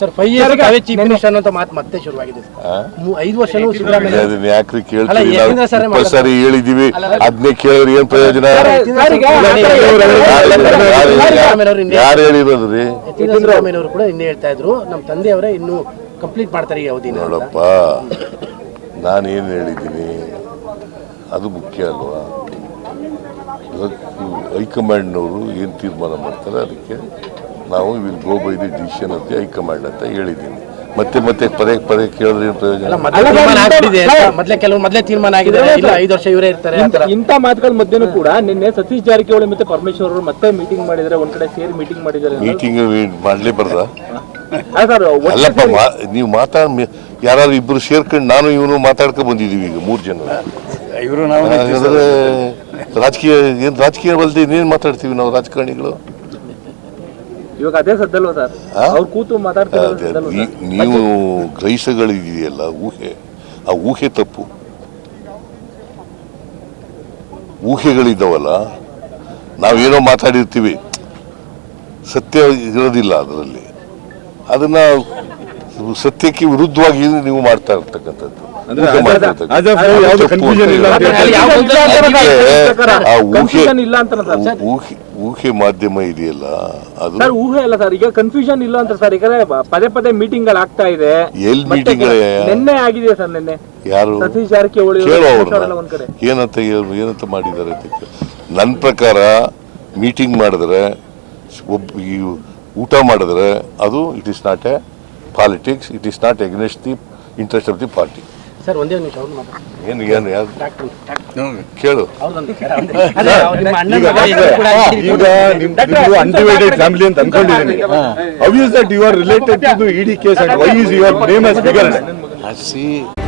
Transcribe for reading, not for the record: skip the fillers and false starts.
sir 5 years ತಾವೇ chief minister ಅನ್ನೋ ಮಾತು ಮತ್ತೆ ಶುರುವಾಗಿದೆ ಸರ್ 5 ವರ್ಷನೂ ಸಿದ್ದರಾಮಯ್ಯ ಅದನ್ನ ಯಾಕ್ರಿ ಕೇಳ್ತೀವಿ ಸರಿ ಹೇಳಿದೀವಿ ಅದನ್ನೇ ಕೇಳಿದ್ರೆ ಏನ್ ಪ್ರಯೋಜನ ಯಾರು ಹೇಳಿರೋದ್ರಿ ಸಿದ್ದರಾಮಯ್ಯ ಅವರು ಕೂಡ ಇನ್ನೇ ಹೇಳ್ತಾ ಇದ್ರು ನಮ್ಮ ತಂದೆಯವರೇ ಇನ್ನು ಕಂಪ್ಲೀಟ್ ಮಾಡ್ತಾರೆ ಈ ಅವಧಿನ ನೋಡಪ್ಪ ನಾನೇನು ಹೇಳಿದ್ದೀನಿ ಅದು ಮುಖ್ಯ ಅಲ್ವಾ ಹೈಕಮಾಂಡ್ನವರು ಏನು ತೀರ್ಮಾನ ಮಾಡ್ತಾರೆ ಅದಕ್ಕೆ ನಾವು will go by the decision ಅಂತ ಹೈಕಮಾಂಡ್ ಅಂತ ಹೇಳಿದ್ದೀನಿ ಮತ್ತೆ ಮತ್ತೆ ಪದೇ ಕೇಳಿದ್ರೆ ಏನು ಪ್ರಯೋಜನ ಮೊದಲೇ ತೀರ್ಮಾನ ಆಗಿದೆ ಇಲ್ಲ 5 ವರ್ಷ ಇವರೇ ಇರ್ತಾರೆ ಇಂಥ ಮಾತುಗಳ ಮಧ್ಯನೂ ಕೂಡ ನಿನ್ನೆ ಸತೀಶ್ ಜಾರಕಿಹೊಳಿ ಮತ್ತೆ ಪರಮೇಶ್ವರ್ ಅವರು ಮತ್ತೆ ಮೀಟಿಂಗ್ ಮಾಡಿದ್ರೆ ಒಂದ್ ಕಡೆ ಸೇರಿ ಮೀಟಿಂಗ್ ಮಾಡಿದ್ದಾರೆ ಮೀಟಿಂಗ್ ಮಾಡ್ಲೇಬಾರ್ದ ಅಲ್ಲಪ್ಪ ನೀವು ಯಾರು ಇಬ್ರು ಸೇರ್ಕೊಂಡು ನಾನು ಇವನು ಮಾತಾಡ್ಕೊಂಡು ಬಂದಿದ್ದೀವಿ ಈಗ 3 ಜನ ಇವರು ರಾಜಕೀಯ ಬಲ್ದೆ ಇನ್ನೇನು ಮಾತಾಡ್ತೀವಿ ನಾವು ರಾಜಕಾರಣಿಗಳು ಇವಾಗ ಅದೇ ಸದ್ದಲ್ವ ಸರ್ ಅವ್ರು ಕೂತು ಮಾತಾಡ್ತಾರೆ ನೀವು ಗ್ರಹಿಸಗಳಿದೆಯಲ್ಲ ಊಹೆ ಆ ಊಹೆ ತಪ್ಪು ಊಹೆಗಳಿದ್ದಾವಲ್ಲ ನಾವೇನೋ ಮಾತಾಡಿರ್ತೀವಿ ಸತ್ಯ ಇರೋದಿಲ್ಲ ಅದರಲ್ಲಿ ಅದನ್ನ ಸತ್ಯಕ್ಕೆ ವಿರುದ್ಧವಾಗಿ ನೀವು ಮಾಡ್ತಾ ಇರ್ತಕ್ಕಂಥದ್ದು ಊಹೆ ಮಾಧ್ಯಮ ಇದೆಯಲ್ಲ ಅದು ಊಹೆ ಅಲ್ಲ ಸರ್ ಈಗ ಕನ್ಫ್ಯೂಷನ್ ಇಲ್ಲ ಅಂತ ಸರ್ ಈಗ ಪದೇ ಮೀಟಿಂಗ್ ಗಳು ಆಗ್ತಾ ಇದೆ ಎಲ್ಲಿ ಮೀಟಿಂಗ್ ನಿನ್ನೆ ಆಗಿದೆ ಸರ್ ನಿನ್ನೆ ಯಾರು ಸತೀಶ್ ಜಾರಕಿಹೊಳಿ ಏನಂತ ಮಾಡಿದ್ದಾರೆ ನನ್ನ ಪ್ರಕಾರ ಮೀಟಿಂಗ್ ಮಾಡಿದ್ರೆ ಊಟ ಮಾಡಿದ್ರೆ ಅದು it is not A politics it is not against the interest of the party sir ಒಂದೇ ನಿಮಿಷ ಏನು ಯಾರು ಕೇಳು ಈಗ ನಿಮ್ದು ಅನ್ಡಿವೈಡೆಡ್ ಫ್ಯಾಮಿಲಿ ಅಂತ ಅನ್ಕೊಂಡಿದ್ದೀನಿ how is that you are related to the ED case and why is your name has begun